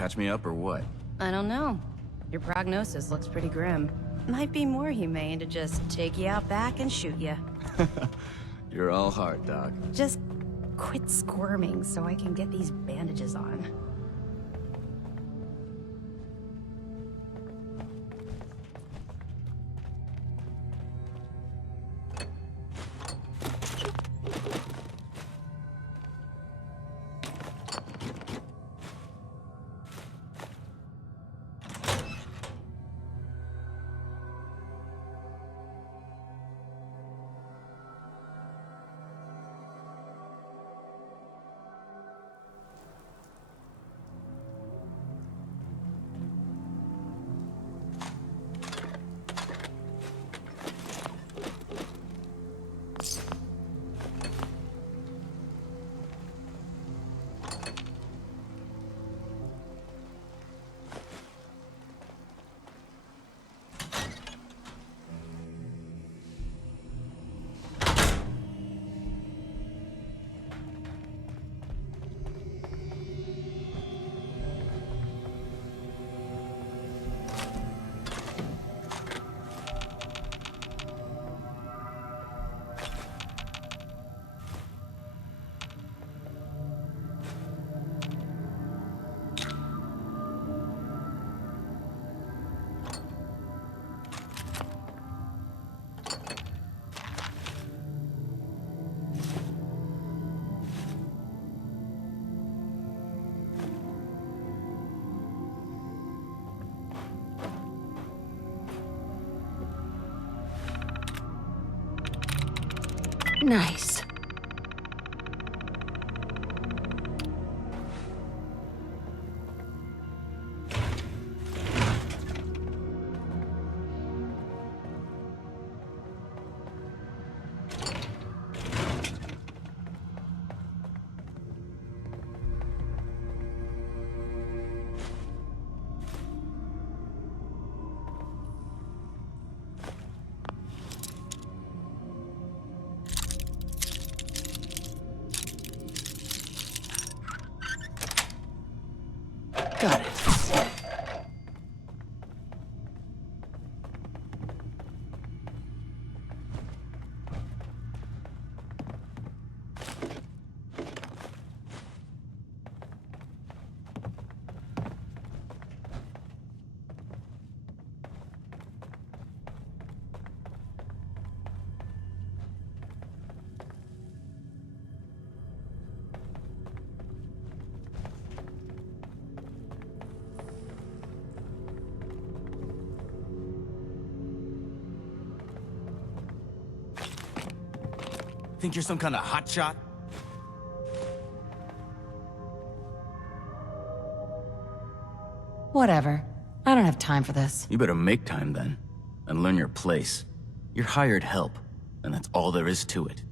Patch me up or what? I don't know. Your prognosis looks pretty grim. Might be more humane to just take you out back and shoot you. You're all heart, Doc. Just quit squirming so I can get these bandages on. Nice. Got it. Think you're some kind of hotshot? Whatever. I don't have time for this. You better make time then, and learn your place. You're hired help, and that's all there is to it.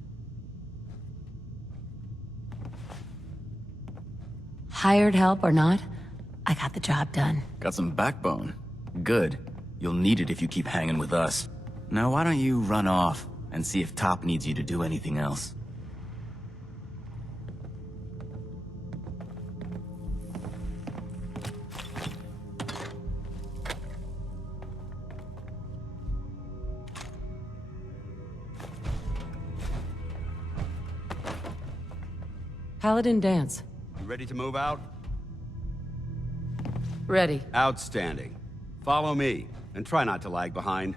Hired help or not, I got the job done. Got some backbone. Good. You'll need it if you keep hanging with us. Now why don't you run off and see if Top needs you to do anything else? Paladin dance. You ready to move out? Ready. Outstanding. Follow me, and try not to lag behind.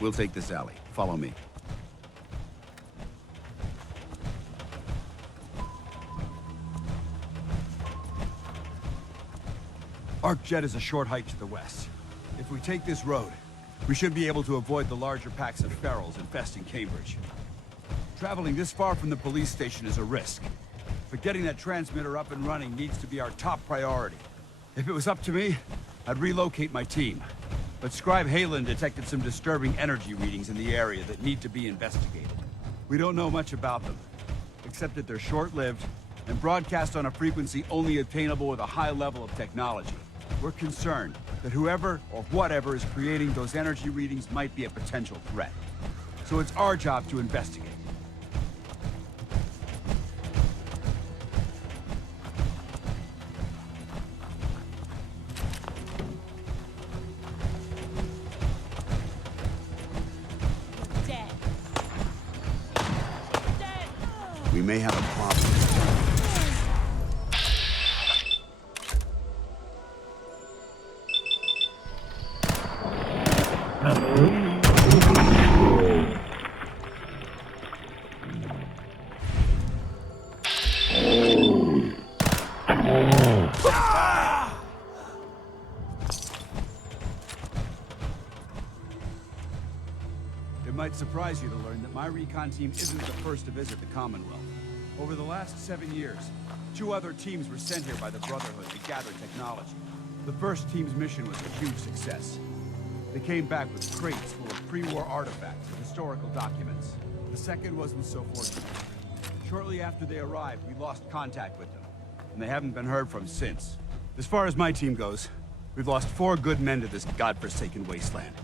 We'll take this alley. Follow me. ArcJet is a short hike to the west. If we take this road, we should be able to avoid the larger packs of ferals infesting Cambridge. Traveling this far from the police station is a risk, but getting that transmitter up and running needs to be our top priority. If it was up to me, I'd relocate my team. But Scribe Halen detected some disturbing energy readings in the area that need to be investigated. We don't know much about them, except that they're short-lived and broadcast on a frequency only obtainable with a high level of technology. We're concerned that whoever or whatever is creating those energy readings might be a potential threat. So it's our job to investigate. We may have a problem. It might surprise you to learn that my recon team isn't the first to visit the Commonwealth. Over the last 7 years, 2 other teams were sent here by the Brotherhood to gather technology. The first team's mission was a huge success. They came back with crates full of pre-war artifacts and historical documents. The second wasn't so fortunate. Shortly after they arrived, we lost contact with them, and they haven't been heard from since. As far as my team goes, we've lost 4 good men to this godforsaken wasteland.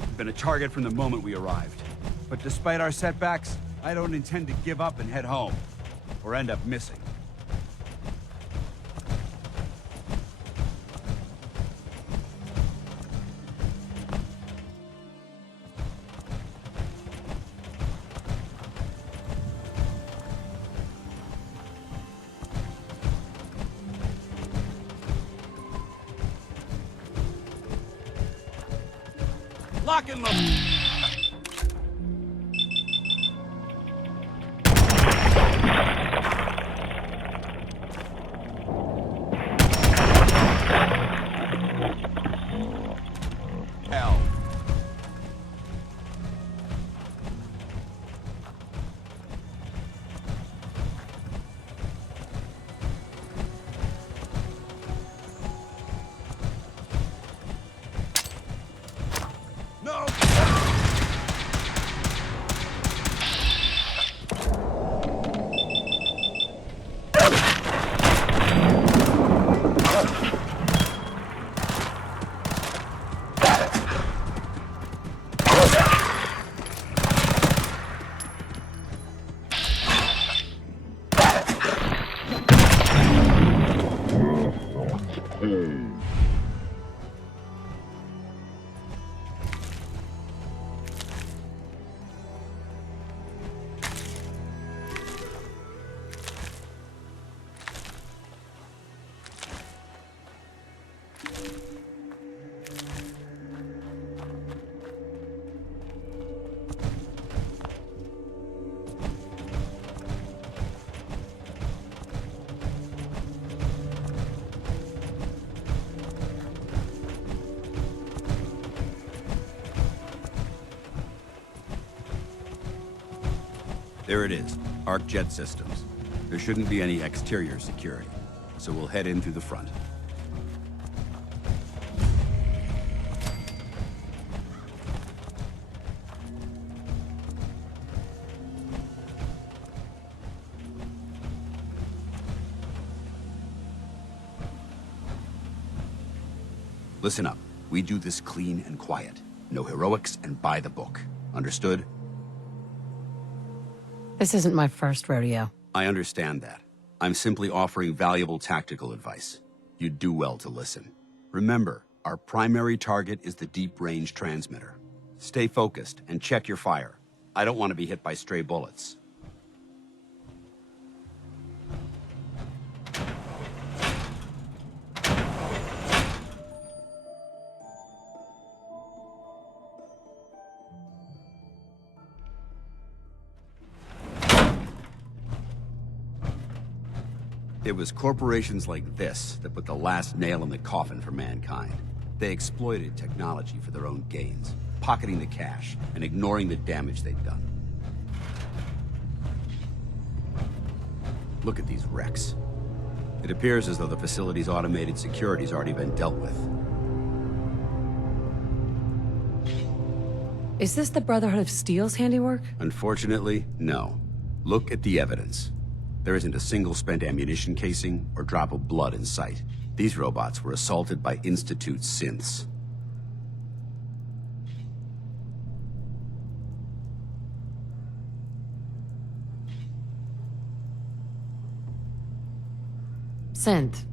We've been a target from the moment we arrived. But despite our setbacks, I don't intend to give up and head home, or end up missing. Lock and load! There it is, ArcJet systems. There shouldn't be any exterior security, so we'll head in through the front. Listen up. We do this clean and quiet. No heroics and by the book. Understood? This isn't my first rodeo. I understand that. I'm simply offering valuable tactical advice. You'd do well to listen. Remember, our primary target is the deep-range transmitter. Stay focused and check your fire. I don't want to be hit by stray bullets. It was corporations like this that put the last nail in the coffin for mankind. They exploited technology for their own gains, pocketing the cash and ignoring the damage they'd done. Look at these wrecks. It appears as though the facility's automated security's already been dealt with. Is this the Brotherhood of Steel's handiwork? Unfortunately, no. Look at the evidence. There isn't a single spent ammunition casing or drop of blood in sight. These robots were assaulted by Institute synths. Synth.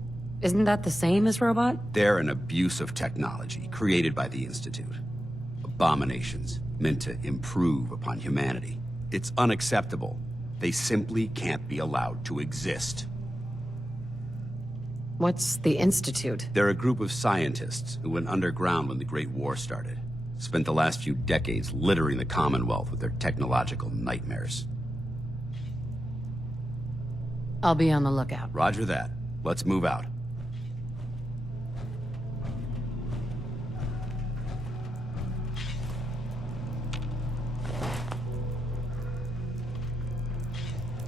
Isn't that the same as robot? They're an abuse of technology created by the Institute. Abominations meant to improve upon humanity. It's unacceptable. They simply can't be allowed to exist. What's the Institute? They're a group of scientists who went underground when the Great War started. Spent the last few decades littering the Commonwealth with their technological nightmares. I'll be on the lookout. Roger that. Let's move out.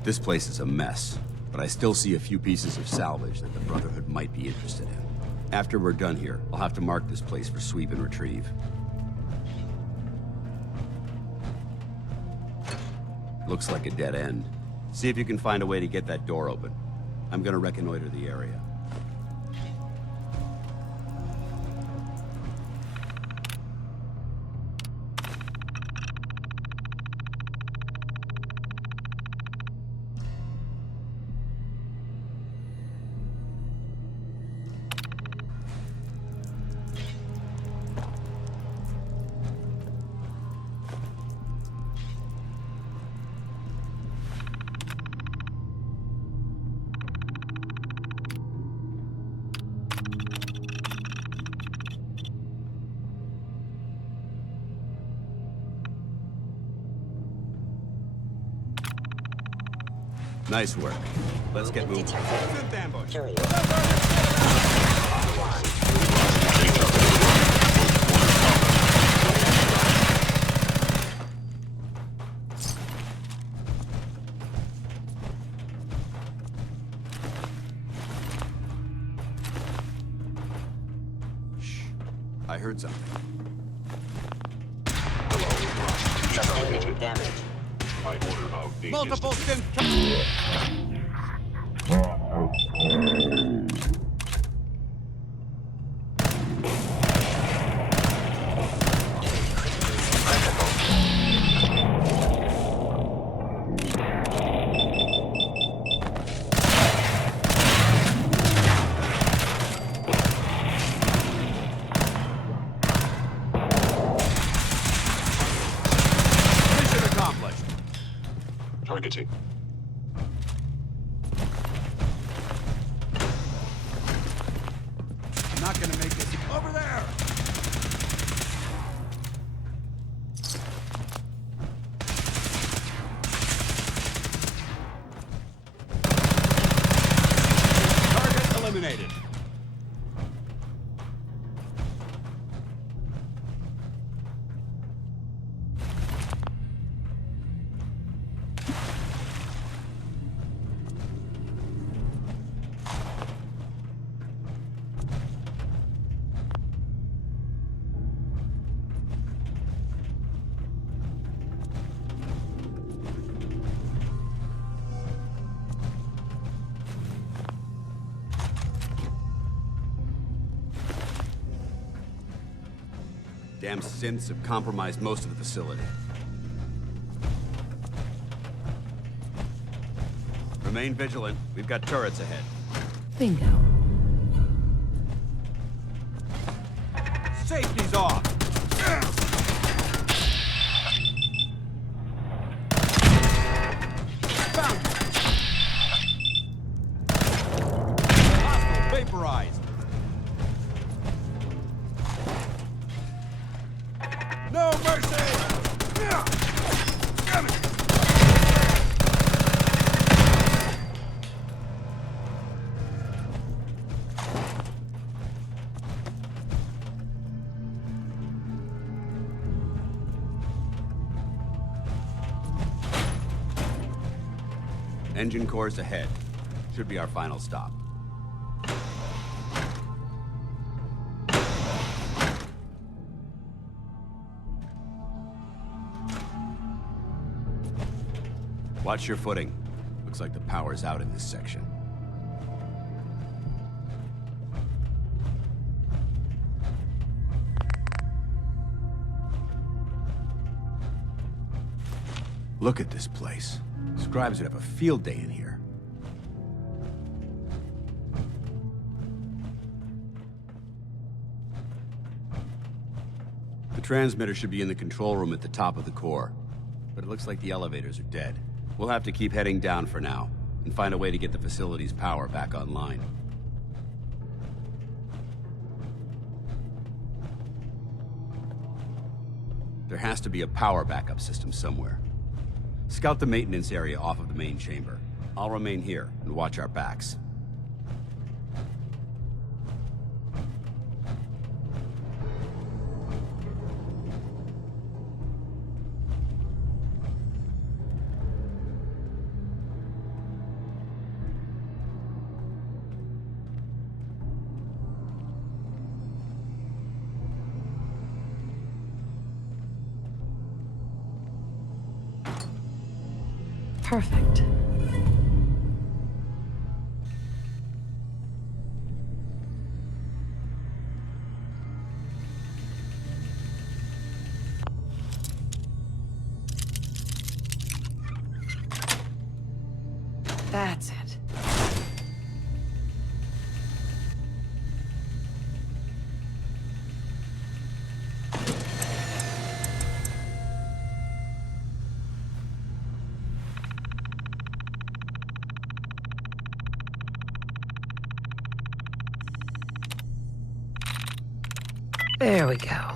This place is a mess, but I still see a few pieces of salvage that the Brotherhood might be interested in. After we're done here, I'll have to mark this place for sweep and retrieve. Looks like a dead end. See if you can find a way to get that door open. I'm gonna reconnoiter the area. Nice work. Let's get moving. Shh. I heard something. Several agent damage. By order of the Multiple Institute. synth. Mission accomplished. Targeting. I'm not gonna make it. Over there! Target eliminated. Damn synths have compromised most of the facility. Remain vigilant. We've got turrets ahead. Bingo. Safety's off. Found you. Hostile vaporized. No mercy! Damn it! Engine cores ahead. Should be our final stop. Watch your footing. Looks like the power's out in this section. Look at this place. Scribes would have a field day in here. The transmitter should be in the control room at the top of the core, but it looks like the elevators are dead. We'll have to keep heading down for now, and find a way to get the facility's power back online. There has to be a power backup system somewhere. Scout the maintenance area off of the main chamber. I'll remain here and watch our backs. Perfect. That's it. There we go.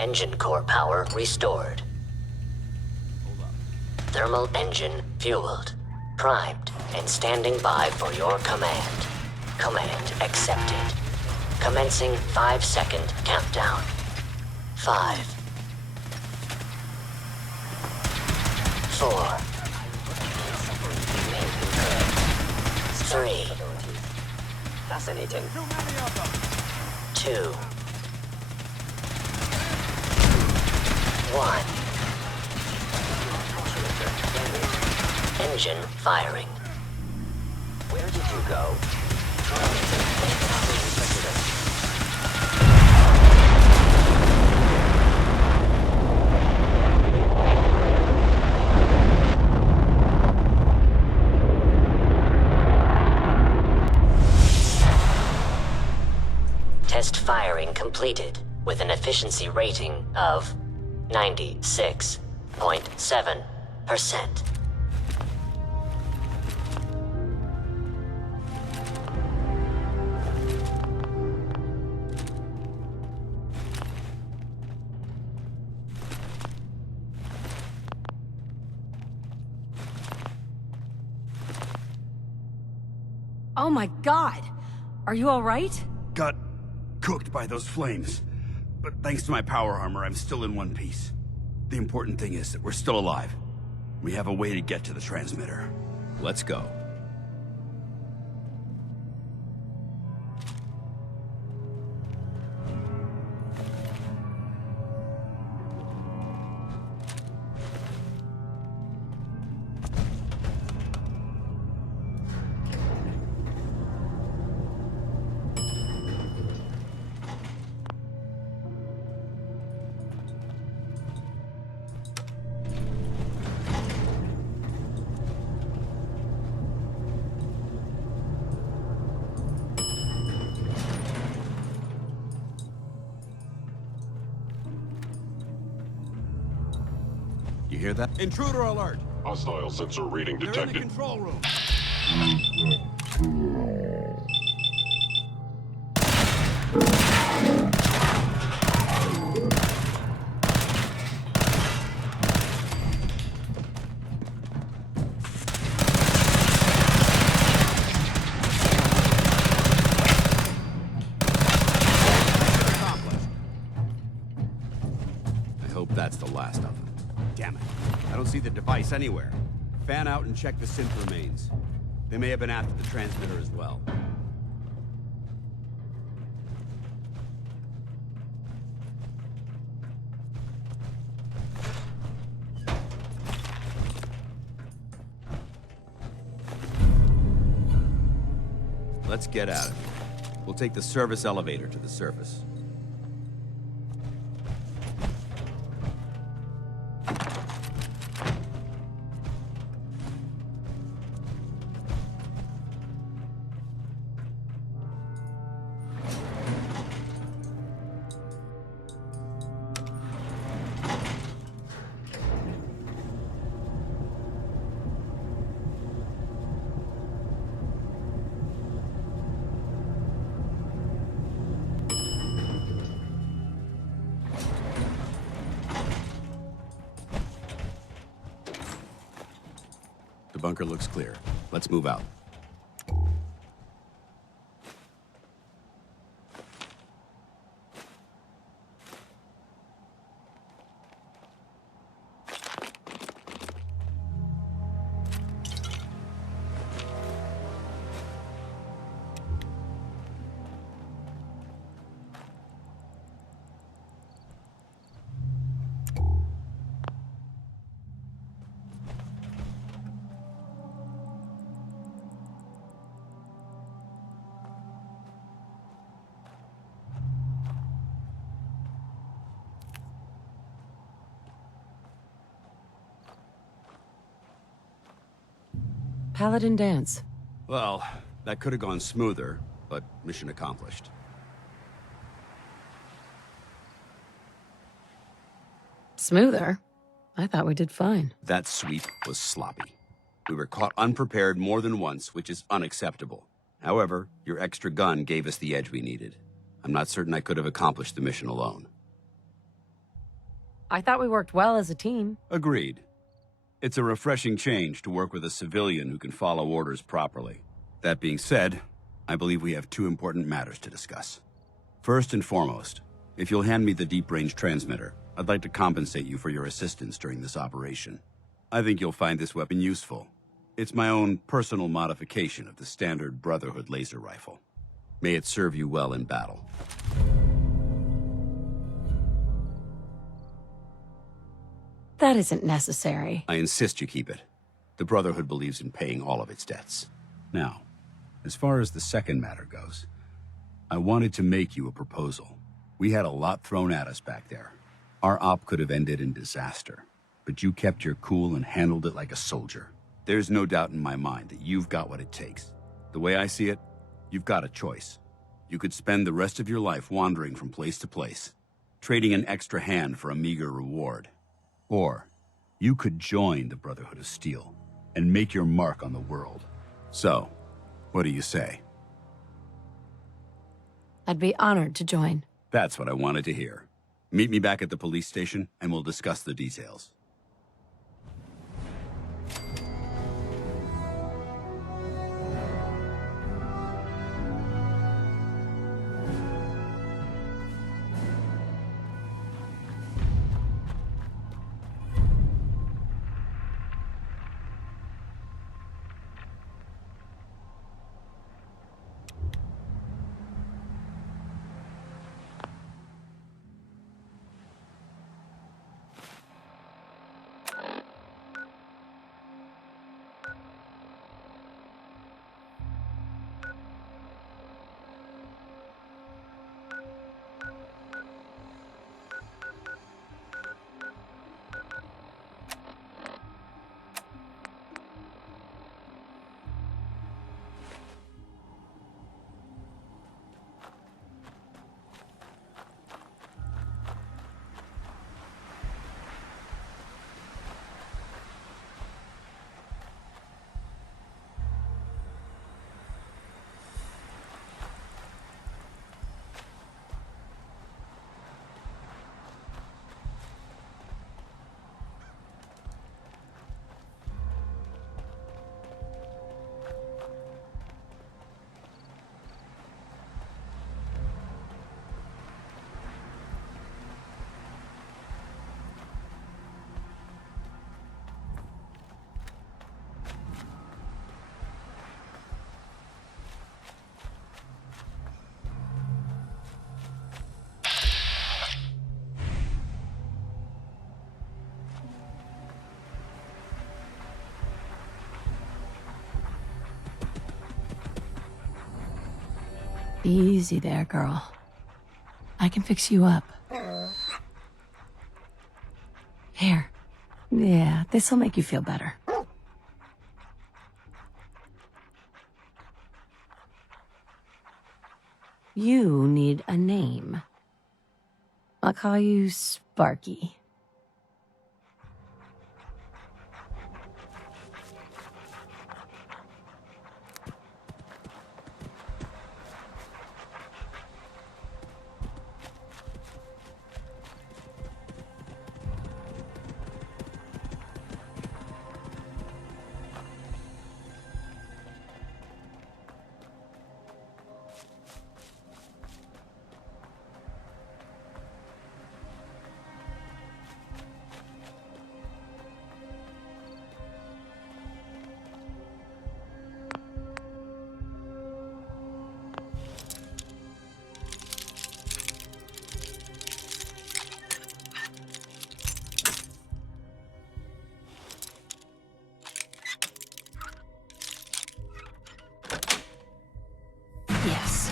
Engine core power restored. Thermal engine fueled, primed, and standing by for your command. Command accepted. Commencing 5-second countdown. 5, 4, 3, fascinating. 2, 1. Engine firing. Where did you go? Test firing completed with an efficiency rating of 96.7%. Oh my god! Are you alright? Got cooked by those flames. But thanks to my power armor, I'm still in one piece. The important thing is that we're still alive. We have a way to get to the transmitter. Let's go. You hear that? Intruder alert! Hostile sensor reading They're in the detected. control room. device anywhere. Fan out and check the synth remains. They may have been after the transmitter as well. Let's get at it. We'll take the service elevator to the surface. The bunker looks clear. Let's move out. Paladin dance. Well, that could have gone smoother, but mission accomplished. Smoother? I thought we did fine. That sweep was sloppy. We were caught unprepared more than once, which is unacceptable. However, your extra gun gave us the edge we needed. I'm not certain I could have accomplished the mission alone. I thought we worked well as a team. Agreed. It's a refreshing change to work with a civilian who can follow orders properly. That being said, I believe we have two important matters to discuss. First and foremost, if you'll hand me the deep-range transmitter, I'd like to compensate you for your assistance during this operation. I think you'll find this weapon useful. It's my own personal modification of the standard Brotherhood laser rifle. May it serve you well in battle. That isn't necessary. I insist you keep it. The Brotherhood believes in paying all of its debts. Now, as far as the second matter goes, I wanted to make you a proposal. We had a lot thrown at us back there. Our op could have ended in disaster, but you kept your cool and handled it like a soldier. There's no doubt in my mind that you've got what it takes. The way I see it, you've got a choice. You could spend the rest of your life wandering from place to place, trading an extra hand for a meager reward. Or, you could join the Brotherhood of Steel and make your mark on the world. So, what do you say? I'd be honored to join. That's what I wanted to hear. Meet me back at the police station, and we'll discuss the details. Easy there, girl. I can fix you up. Here. Yeah, this'll make you feel better. You need a name. I'll call you Sparky. Yes.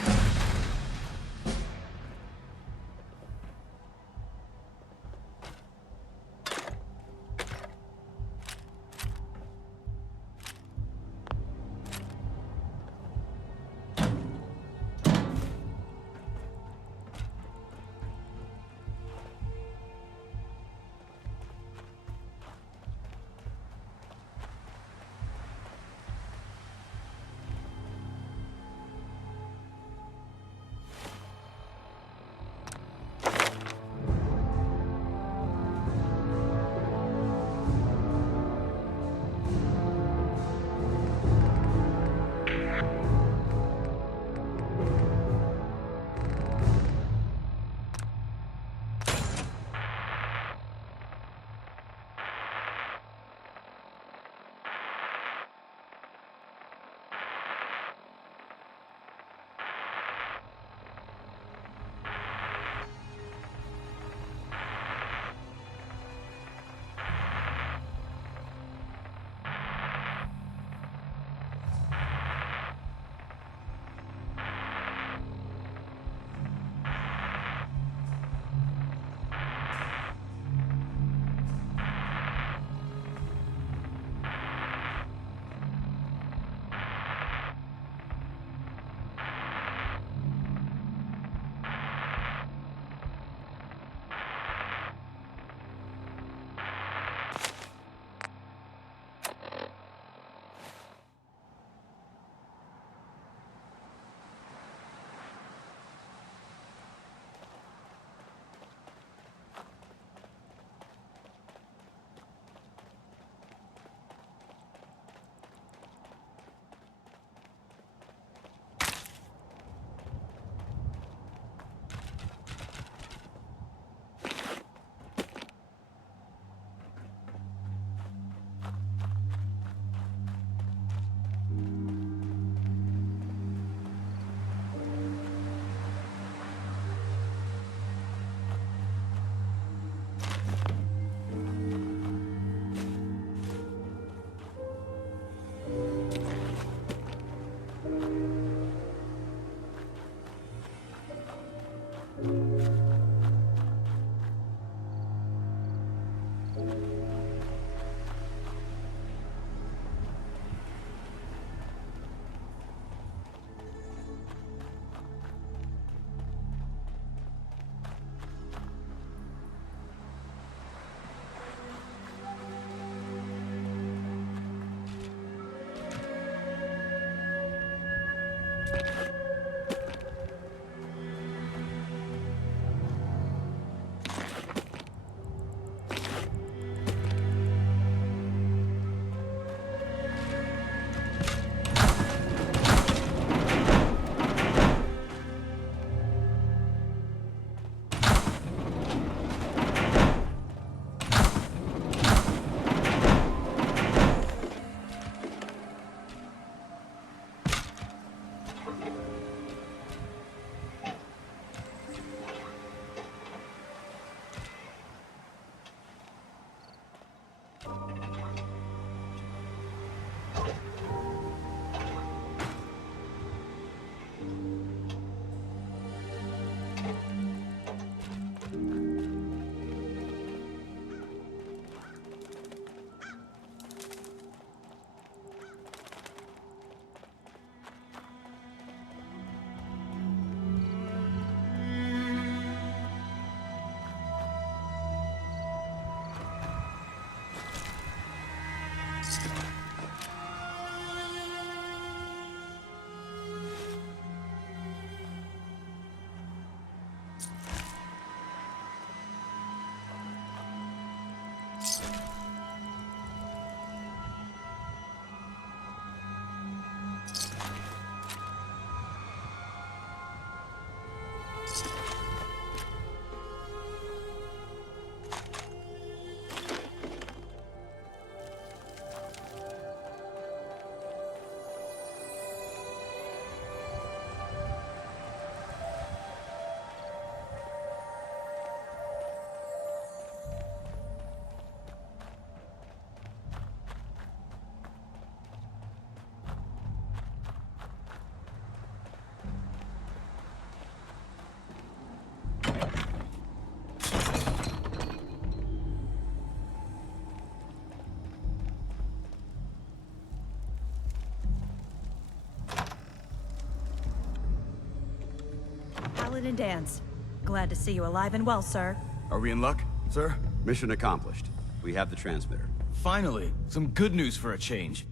Haylin and Dance. Glad to see you alive and well, sir. Are we in luck, sir? Mission accomplished. We have the transmitter. Finally, some good news for a change.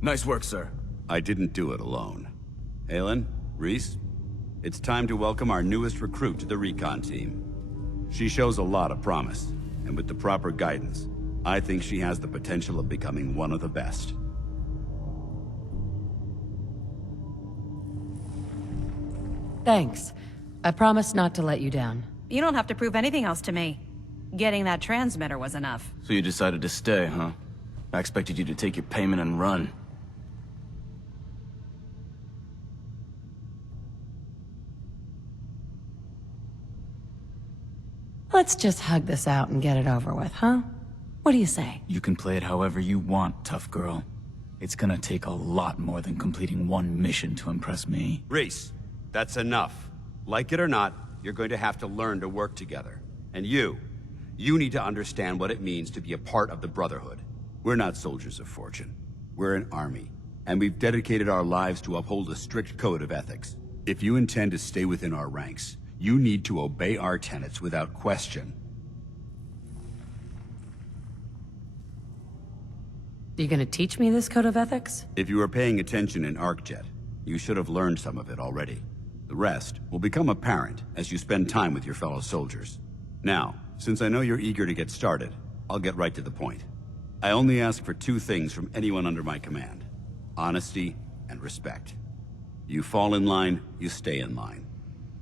Nice work, sir. I didn't do it alone. Aylin, Reese, it's time to welcome our newest recruit to the recon team. She shows a lot of promise, and with the proper guidance, I think she has the potential of becoming one of the best. Thanks. I promise not to let you down. You don't have to prove anything else to me. Getting that transmitter was enough. So you decided to stay, huh? I expected you to take your payment and run. Let's just hug this out and get it over with, huh? What do you say? You can play it however you want, tough girl. It's gonna take a lot more than completing one mission to impress me. Reese, that's enough. Like it or not, you're going to have to learn to work together. And you need to understand what it means to be a part of the Brotherhood. We're not soldiers of fortune. We're an army, and we've dedicated our lives to uphold a strict code of ethics. If you intend to stay within our ranks, you need to obey our tenets without question. You gonna teach me this code of ethics? If you were paying attention in ArcJet, you should have learned some of it already. The rest will become apparent as you spend time with your fellow soldiers. Now, since I know you're eager to get started, I'll get right to the point. I only ask for two things from anyone under my command: honesty and respect. You fall in line, you stay in line.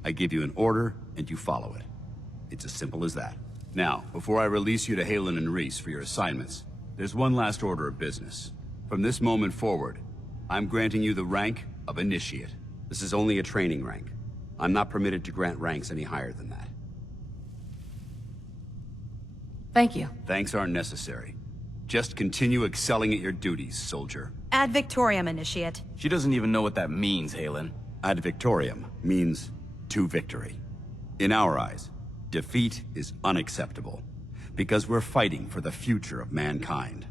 I give you an order, and you follow it. It's as simple as that. Now, before I release you to Haylin and Reese for your assignments, there's one last order of business. From this moment forward, I'm granting you the rank of Initiate. This is only a training rank. I'm not permitted to grant ranks any higher than that. Thank you. Thanks aren't necessary. Just continue excelling at your duties, soldier. Ad Victoriam, Initiate. She doesn't even know what that means, Haylin. Ad Victoriam means to victory. In our eyes, defeat is unacceptable, because we're fighting for the future of mankind.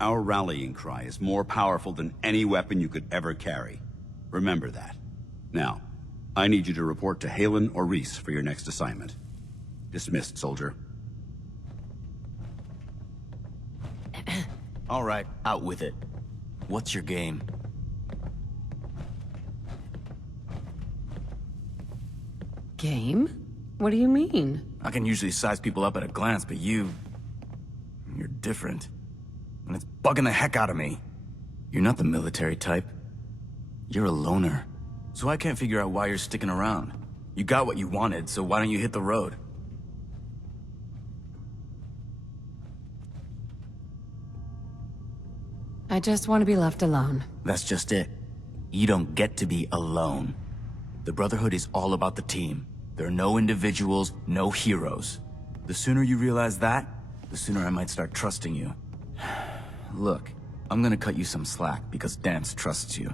Our rallying cry is more powerful than any weapon you could ever carry. Remember that. Now, I need you to report to Haylin or Reese for your next assignment. Dismissed, soldier. All right, out with it. What's your game? Game? What do you mean? I can usually size people up at a glance, but you're different. And it's bugging the heck out of me. You're not the military type. You're a loner. So I can't figure out why you're sticking around. You got what you wanted, so why don't you hit the road? I just want to be left alone. That's just it. You don't get to be alone. The Brotherhood is all about the team. There are no individuals, no heroes. The sooner you realize that, the sooner I might start trusting you. Look, I'm gonna cut you some slack because Dance trusts you.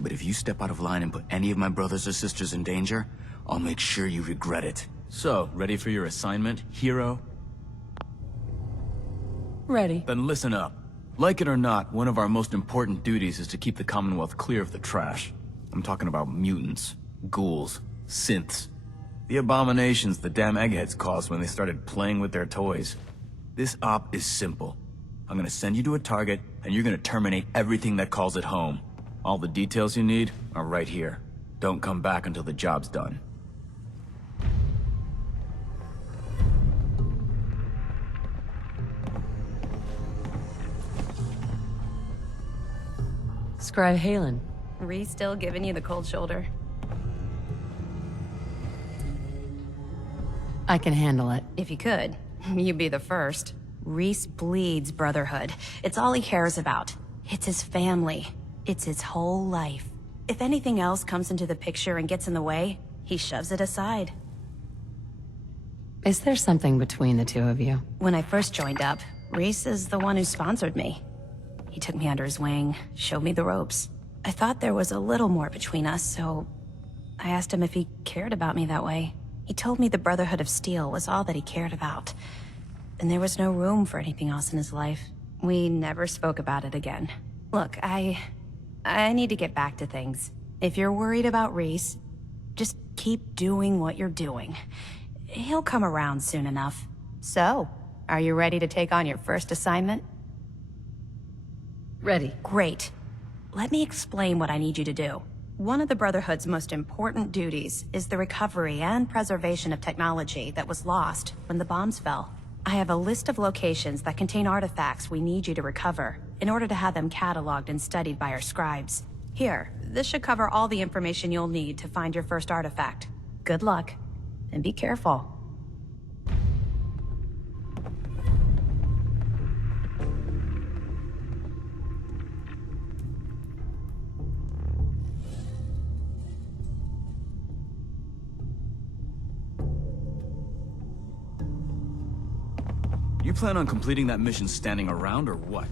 But if you step out of line and put any of my brothers or sisters in danger, I'll make sure you regret it. So, ready for your assignment, hero? Ready. Then listen up. Like it or not, one of our most important duties is to keep the Commonwealth clear of the trash. I'm talking about mutants, ghouls, synths. The abominations the damn eggheads caused when they started playing with their toys. This op is simple. I'm gonna send you to a target, and you're gonna terminate everything that calls it home. All the details you need are right here. Don't come back until the job's done. Scribe Haylin. Reese still giving you the cold shoulder. I can handle it. If you could, you'd be the first. Reese bleeds Brotherhood. It's all he cares about. It's his family. It's his whole life. If anything else comes into the picture and gets in the way, he shoves it aside. Is there something between the two of you? When I first joined up, Reese is the one who sponsored me. He took me under his wing, showed me the ropes. I thought there was a little more between us, so I asked him if he cared about me that way. He told me the Brotherhood of Steel was all that he cared about, and there was no room for anything else in his life. We never spoke about it again. Look, I need to get back to things. If you're worried about Reese, Just keep doing what you're doing. He'll come around soon enough. So, are you ready to take on your first assignment? Ready. Great. Let me explain what I need you to do. One of the Brotherhood's most important duties is the recovery and preservation of technology that was lost when the bombs fell. I have a list of locations that contain artifacts we need you to recover in order to have them cataloged and studied by our scribes. Here, this should cover all the information you'll need to find your first artifact. Good luck, and be careful. You plan on completing that mission standing around or what?